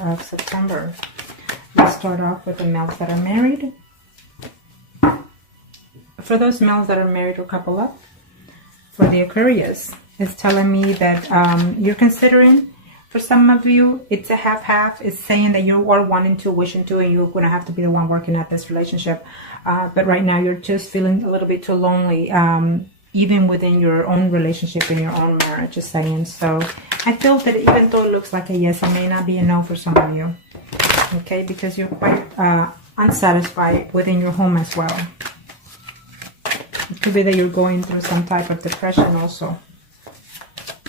of September. Let's start off with the males that are married. For those males that are married or couple up, for the Aquarius, it's telling me that you're considering, for some of you, it's a half-half. It's saying that you are wanting to, wishing to, and you're going to have to be the one working at this relationship. But right now, you're just feeling a little bit too lonely, even within your own relationship and your own marriage, is saying. So I feel that even though it looks like a yes, it may not be a no for some of you. Okay, because you're quite unsatisfied within your home as well. It could be that you're going through some type of depression also.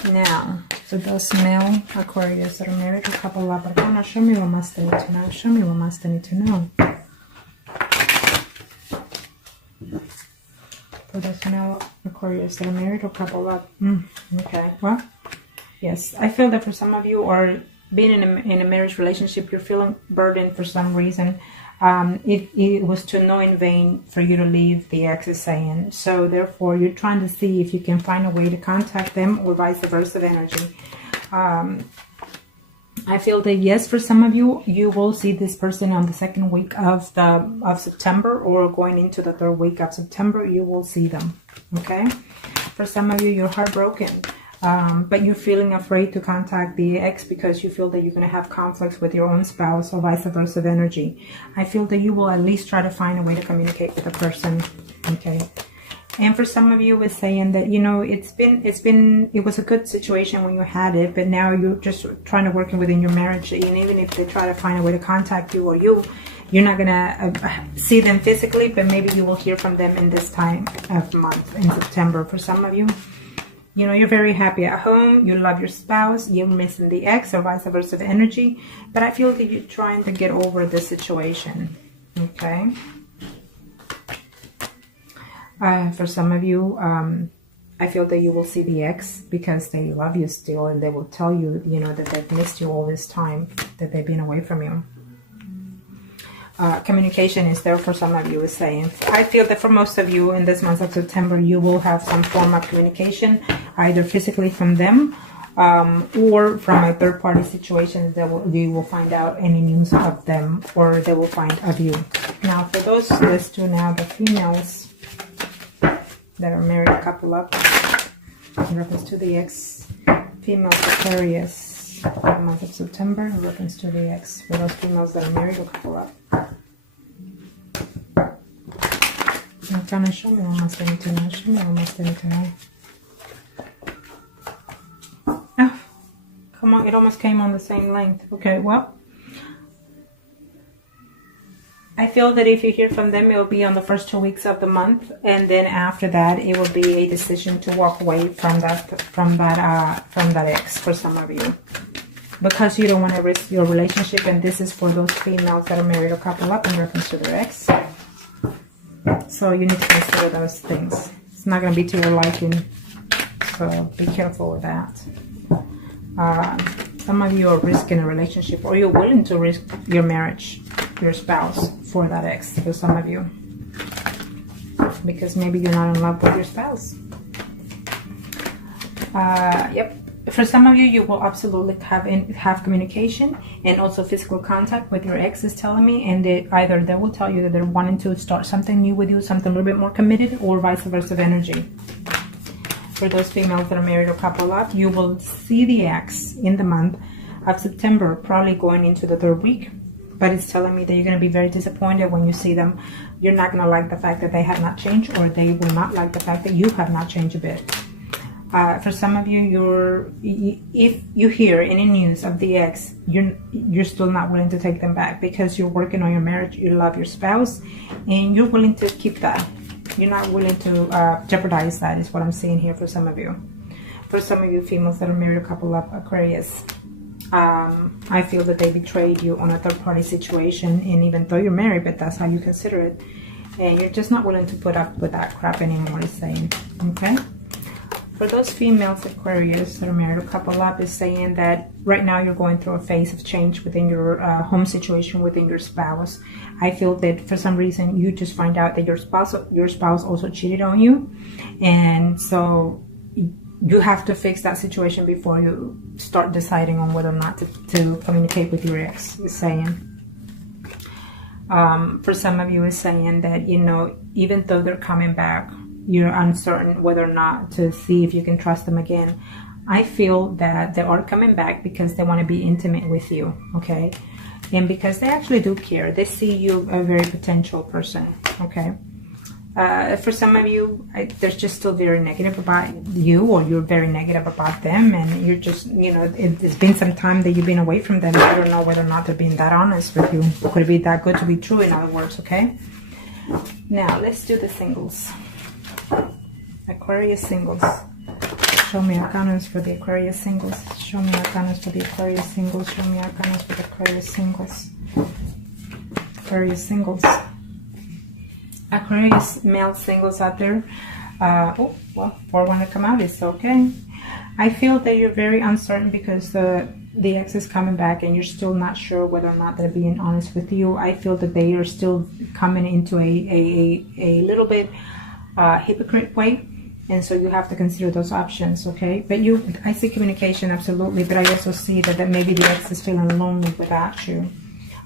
Now, so those male Aquarius that are married or couple up, show me what must they need to know. Show me what must they need to know. For those male Aquarius that are married or couple up. Okay, well, yes, I feel that for some of you, or being in a marriage relationship, you're feeling burdened for some reason. It was to no in vain for you to leave, the ex is saying. So therefore, you're trying to see if you can find a way to contact them, or vice versa energy. I feel that yes, for some of you, you will see this person on the second week of September, or going into the third week of September, you will see them. Okay, for some of you, you're heartbroken. But you're feeling afraid to contact the ex because you feel that you're going to have conflicts with your own spouse, or vice versa energy. I feel that you will at least try to find a way to communicate with the person. Okay. And for some of you, it's saying that, you know, it was a good situation when you had it, but now you're just trying to work within your marriage. And even if they try to find a way to contact you, or you're not going to see them physically, but maybe you will hear from them in this time of month in September. For some of you, you know, you're very happy at home, you love your spouse, you're missing the ex, or vice versa energy. But I feel that you're trying to get over the situation. Okay. For some of you, I feel that you will see the ex because they love you still, and they will tell you, you know, that they've missed you all this time, that they've been away from you. Communication is there for some of you, is saying. I feel that for most of you in this month of September, you will have some form of communication, either physically from them, or from a third-party situation that you will find out any news of them, or they will find of you. Now, for those, let's do now the females that are married, couple up, in reference to the ex. Female Aquarius, for the month of September, in reference to the ex. For those females that are married or couple up. Now, kind of show me what must I need to know. Show me what must I need to know. Oh, come on, it almost came on the same length. Okay, well, I feel that if you hear from them, it will be on the first 2 weeks of the month, and then after that, it will be a decision to walk away from that ex for some of you, because you don't want to risk your relationship. And this is for those females that are married or couple up in reference to their ex. So you need to consider those things. It's not going to be to your liking, so be careful with that. Some of you are risking a relationship, or you're willing to risk your marriage, your spouse, for that ex. For some of you, because maybe you're not in love with your spouse. Yep. For some of you, you will absolutely have communication and also physical contact with your ex, is telling me, and either they will tell you that they're wanting to start something new with you, something a little bit more committed, or vice versa energy. For those females that are married or couple up, you will see the ex in the month of September, probably going into the third week. But it's telling me that you're going to be very disappointed when you see them. You're not going to like the fact that they have not changed, or they will not like the fact that you have not changed a bit. For some of you, if you hear any news of the ex, you're still not willing to take them back, because you're working on your marriage, you love your spouse, and you're willing to keep that. You're not willing to jeopardize that, is what I'm seeing here for some of you. For some of you females that are married, a couple of Aquarius, I feel that they betrayed you on a third-party situation, and even though you're married, but that's how you consider it, and you're just not willing to put up with that crap anymore, is saying. Okay. For those females Aquarius that are married or couple up, is saying that right now you're going through a phase of change within your home situation, within your spouse. I feel that for some reason you just find out that your spouse also cheated on you, and so you have to fix that situation before you start deciding on whether or not to communicate with your ex, is saying. For some of you, is saying that, you know, even though they're coming back, you're uncertain whether or not to see if you can trust them again. I feel that they are coming back because they want to be intimate with you, okay? And because they actually do care. They see you a very potential person, okay? For some of you, they're just still very negative about you, or you're very negative about them, and you're just, you know, it's been some time that you've been away from them. I don't know whether or not they're being that honest with you. Could it be that good to be true, in other words, okay? Now, let's do the singles. Aquarius singles. Show me arcanas for the Aquarius singles. Show me arcanas for the Aquarius singles. Show me arcanas for the Aquarius singles. Aquarius singles. Aquarius male singles out there. Oh, well, 4 want to come out. It's okay. I feel that you're very uncertain because the ex is coming back and you're still not sure whether or not they're being honest with you. I feel that they are still coming into a little bit hypocrite way. And so you have to consider those options, okay? But I see communication, absolutely. But I also see that maybe the ex is feeling lonely without you.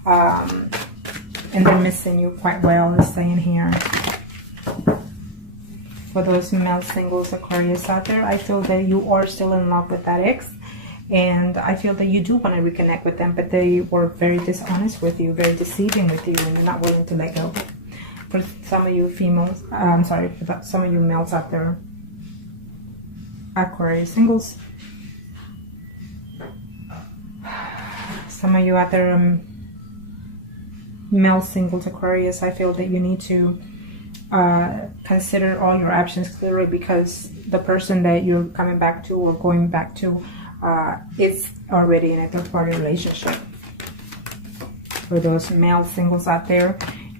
And they're missing you quite well, is saying here. For those male singles, Aquarius out there, I feel that you are still in love with that ex. And I feel that you do want to reconnect with them, but they were very dishonest with you, very deceiving with you, and they're not willing to let go. For some of you females, I'm sorry, for some of you males out there, Aquarius singles. Some of you out there, male singles, Aquarius, I feel that you need to consider all your options clearly, because the person that you're coming back to or going back to is already in a third-party relationship. For those male singles out there,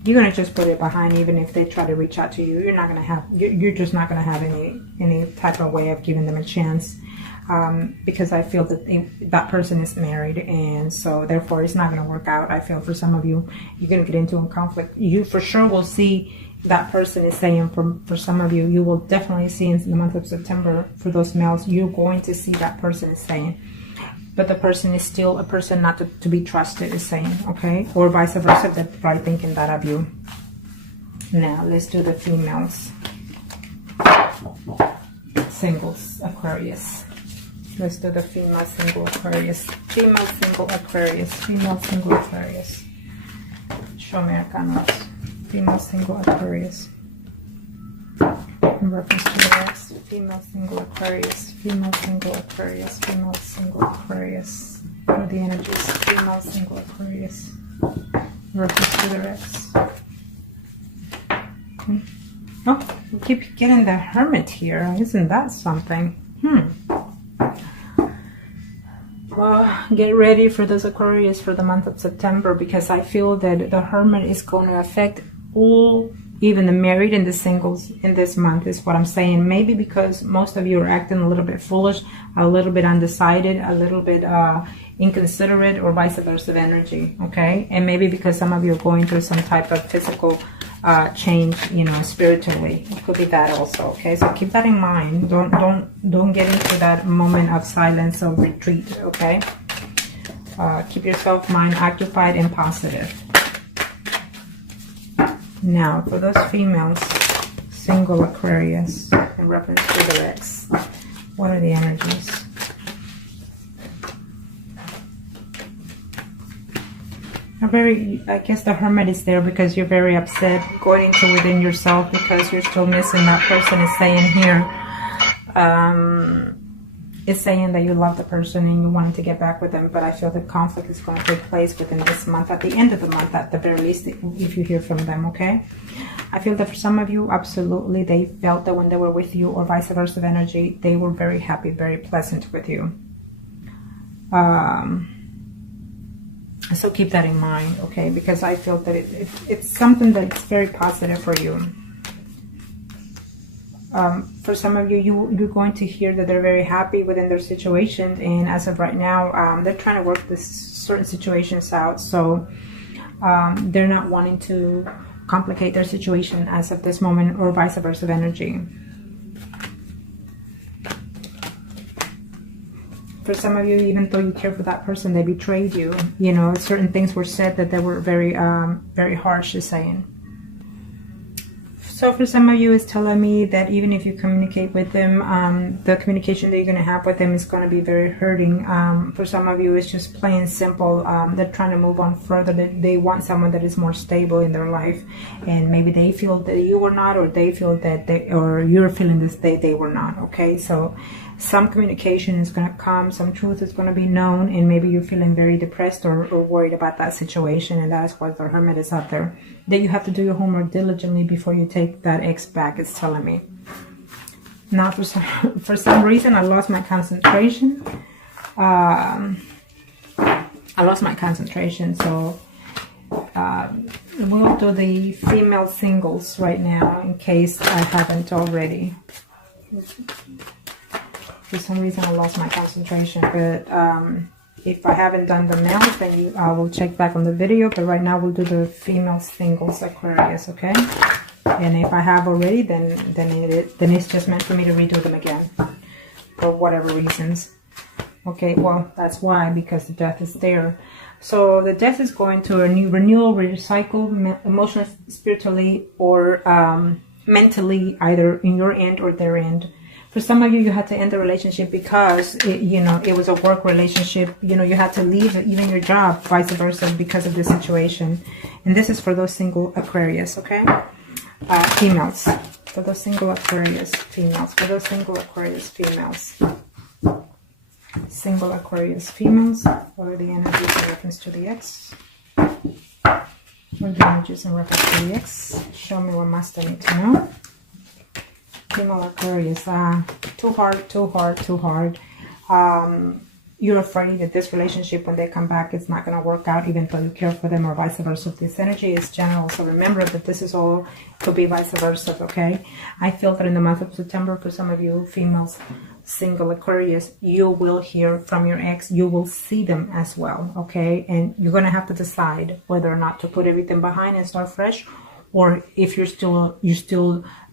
you're gonna just put it behind. Even if they try to reach out to you, you're not gonna have. You're just not gonna have any type of way of giving them a chance, because I feel that that person is married, and so therefore it's not gonna work out. I feel for some of you, you're gonna get into a conflict. You for sure will see that person is saying. For some of you, you will definitely see in the month of September. For those males, you're going to see that person is saying. But the person is still a person not to be trusted, is saying, okay? Or vice versa, they're probably thinking that of you. Now, let's do the females. Singles, Aquarius. Let's do the female single Aquarius. Female single Aquarius. Female single Aquarius. Show me arcanas. Female single Aquarius. In reference to the ex, female single Aquarius, female single Aquarius, female single Aquarius. What are the energies? Female single Aquarius. In reference to the ex. Oh, we keep getting the Hermit here. Isn't that something? Well, get ready for those Aquarius for the month of September, because I feel that the Hermit is going to affect all, even the married and the singles in this month, is what I'm saying. Maybe because most of you are acting a little bit foolish, a little bit undecided, a little bit inconsiderate, or vice versa energy, okay? And maybe because some of you are going through some type of physical change, you know, spiritually. It could be that also, okay? So keep that in mind. Don't get into that moment of silence or retreat, okay? Keep yourself mind occupied and positive. Now, for those females, single Aquarius, in reference to the ex, what are the energies? I guess the Hermit is there because you're very upset, going into within yourself because you're still missing that person, is saying here. It's saying that you love the person and you wanted to get back with them, but I feel the conflict is going to take place within this month, at the end of the month, at the very least, if you hear from them, okay? I feel that for some of you, absolutely, they felt that when they were with you, or vice versa energy, they were very happy, very pleasant with you. So keep that in mind, okay? Because I feel that it's something that's very positive for you. For some of you, you're going to hear that they're very happy within their situation, and as of right now, they're trying to work this certain situations out. So they're not wanting to complicate their situation as of this moment, or vice versa energy. For some of you, even though you care for that person, they betrayed you. You know, certain things were said that they were very, very harsh, is saying. So for some of you, it's telling me that even if you communicate with them, the communication that you're going to have with them is going to be very hurting. For some of you, it's just plain simple. They're trying to move on further. They want someone that is more stable in their life, and maybe they feel that you were not, or they feel that or you're feeling this they were not. Okay, so some communication is going to come, some truth is going to be known, and maybe you're feeling very depressed or worried about that situation, and that is why the Hermit is up there. That you have to do your homework diligently before you take that ex back, it's telling me. Now, for some reason, I lost my concentration. I lost my concentration, so we'll do the female singles right now, in case I haven't already. For some reason, I lost my concentration, but if I haven't done the males, then I will check back on the video. But right now, we'll do the female singles Aquarius, okay? And if I have already, then it's just meant for me to redo them again, for whatever reasons. Okay, well, that's why, because the death is there. So the death is going to a new renewal, recycle, emotionally, spiritually, or mentally, either in your end or their end. For some of you, you had to end the relationship because, it was a work relationship. You know, you had to leave even your job, vice versa, because of the situation. And this is for those single Aquarius, okay? Females. For those single Aquarius females. For those single Aquarius females. Single Aquarius females. What are the energies in reference to the ex? What are the energies in reference to the ex? Show me what must I need to know. Female Aquarius, too hard, too hard, too hard. You're afraid that this relationship, when they come back, it's not going to work out, even though you care for them, or vice versa. This energy is general, so remember that this is all, could be vice versa, okay? I feel that in the month of September, for some of you females, single Aquarius, you will hear from your ex. You will see them as well, okay? And you're going to have to decide whether or not to put everything behind and start fresh, or if you're still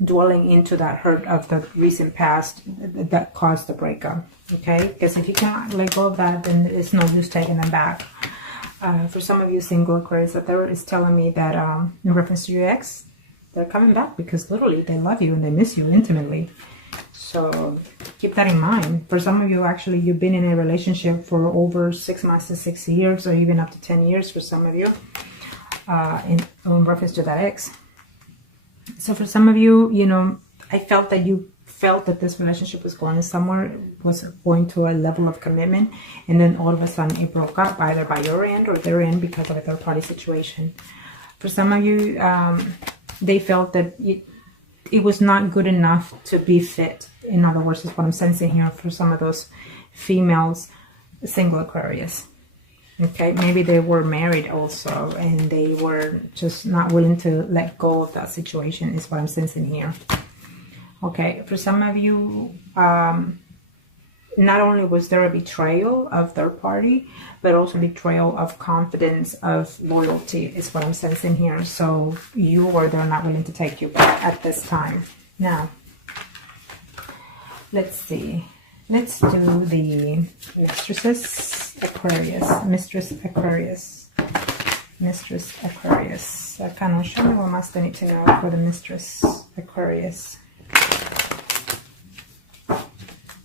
dwelling into that hurt of the recent past that caused the breakup, okay? Because if you can't let go of that, then it's no use taking them back. For some of you single Aquarius, that there is telling me that in reference to your ex, they're coming back because literally they love you and they miss you intimately. So keep that in mind. For some of you, actually, you've been in a relationship for over 6 months to 6 years, or even up to 10 years for some of you. In reference to that ex. So for some of you, I felt that you felt that this relationship was going somewhere, was going to a level of commitment, and then all of a sudden it broke up, either by your end or their end, because of a third party situation. For some of you, they felt that it was not good enough to be fit. In other words, is what I'm sensing here for some of those females, single Aquarius. Okay, maybe they were married also, and they were just not willing to let go of that situation, is what I'm sensing here. Okay, for some of you, not only was there a betrayal of their party, but also betrayal of confidence, of loyalty, is what I'm sensing here. So you or they're not willing to take you back at this time. Now, let's see. Let's do the Mistresses Aquarius. Mistress Aquarius. Mistress Aquarius. Arcana, show me what must I need to know for the Mistress Aquarius.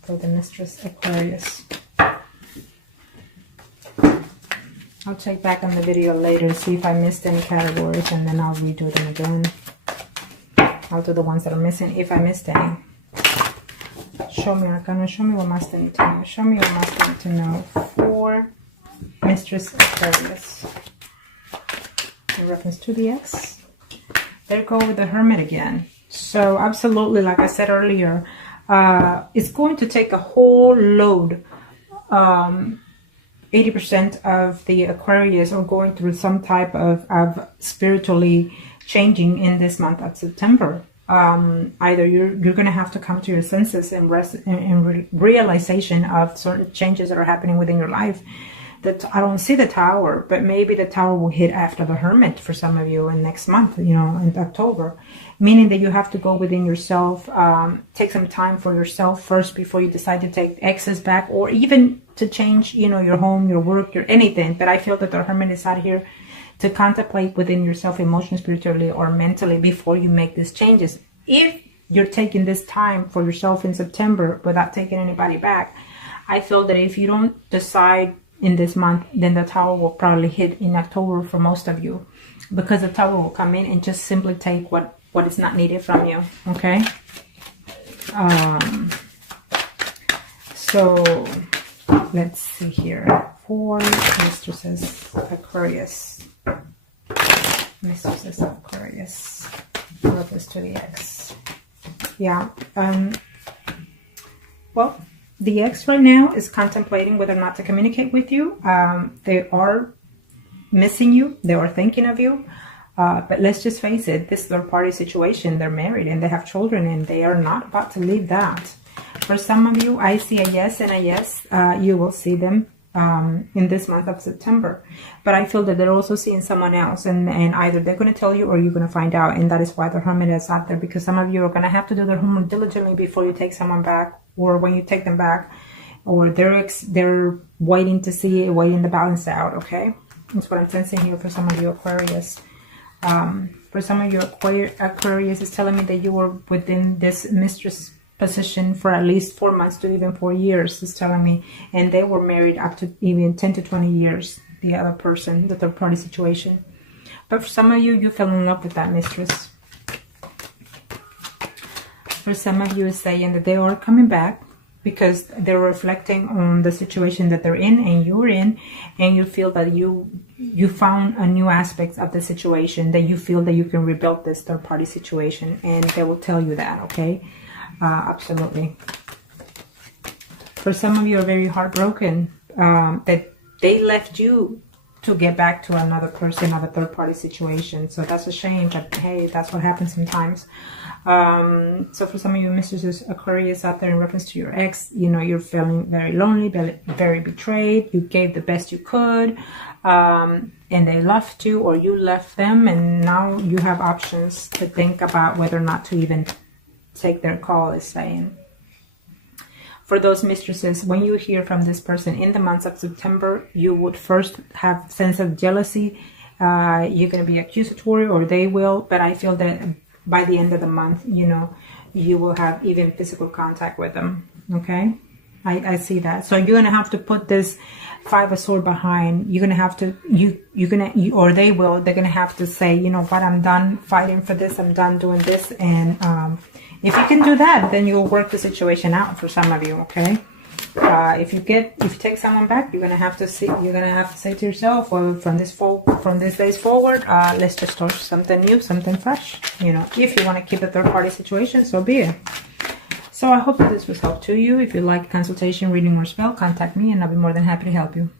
For the Mistress Aquarius. I'll check back on the video later, see if I missed any categories, and then I'll redo them again. I'll do the ones that are missing if I missed any. Show me, Arcana, show me what must I need to know. Show me what must I need to know for Mistress Aquarius. In reference to the ex. There go with the Hermit again. So absolutely, like I said earlier, it's going to take a whole load. 80% of the Aquarius are going through some type of spiritually changing in this month of September. Either you're going to have to come to your senses and realization of certain changes that are happening within your life. I don't see the Tower, but maybe the Tower will hit after the Hermit for some of you in next month, you know, in October. Meaning that you have to go within yourself, take some time for yourself first before you decide to take exes back, or even to change, you know, your home, your work, your anything. But I feel that the Hermit is out here to contemplate within yourself emotionally, spiritually, or mentally before you make these changes. If you're taking this time for yourself in September without taking anybody back, I feel that if you don't decide in this month, then the Tower will probably hit in October for most of you, because the Tower will come in and just simply take what is not needed from you. Okay. So let's see here. 4 mistresses, Aquarius. Mistresses of Aquarius. Purpose to the ex. Yeah. Well, the ex right now is contemplating whether or not to communicate with you. They are missing you. They are thinking of you. But let's just face it, this is their party situation. They're married and they have children, and they are not about to leave that. For some of you, I see a yes and a yes. You will see them in this month of September. But I feel that they're also seeing someone else, and either they're going to tell you or you're going to find out. And that is why the Hermit is out there, because some of you are going to have to do their homework diligently before you take someone back, or when you take them back, or they're waiting to see it, waiting to balance out. Okay, that's what I'm sensing here for some of you Aquarius. For some of you Aquarius is telling me that you were within this mistress position for at least 4 months to even 4 years, is telling me, and they were married up to even 10 to 20 years, the other person, the third party situation. But for some of you, you fell in love with that mistress. For some of you, is saying that they are coming back because they're reflecting on the situation that they're in and you're in, and you feel that you found a new aspect of the situation, that you feel that you can rebuild this third party situation, and they will tell you that. Okay. Absolutely. For some of you are very heartbroken that they left you to get back to another person, another third party situation. So that's a shame, but hey, that's what happens sometimes. So for some of you mistresses Aquarius out there, in reference to your ex, you know, you're feeling very lonely, very betrayed. You gave the best you could, and they left you, or you left them, and now you have options to think about whether or not to even take their call, is saying. For those mistresses, when you hear from this person in the month of September, you would first have sense of jealousy. You're going to be accusatory, or they will, but I feel that by the end of the month, you know, you will have even physical contact with them. Okay, I see that. So you're going to have to put this 5 of Swords behind. You're going to have to, or they will, they're going to have to say, you know what, I'm done fighting for this. I'm done doing this. And if you can do that, then you'll work the situation out for some of you. Okay. If you take someone back, you're going to have to see, you're going to have to say to yourself, well, from this days forward, let's just start something new, something fresh. You know, if you want to keep the third party situation, so be it. So I hope that this was helpful to you. If you'd like consultation, reading, or spell, contact me and I'll be more than happy to help you.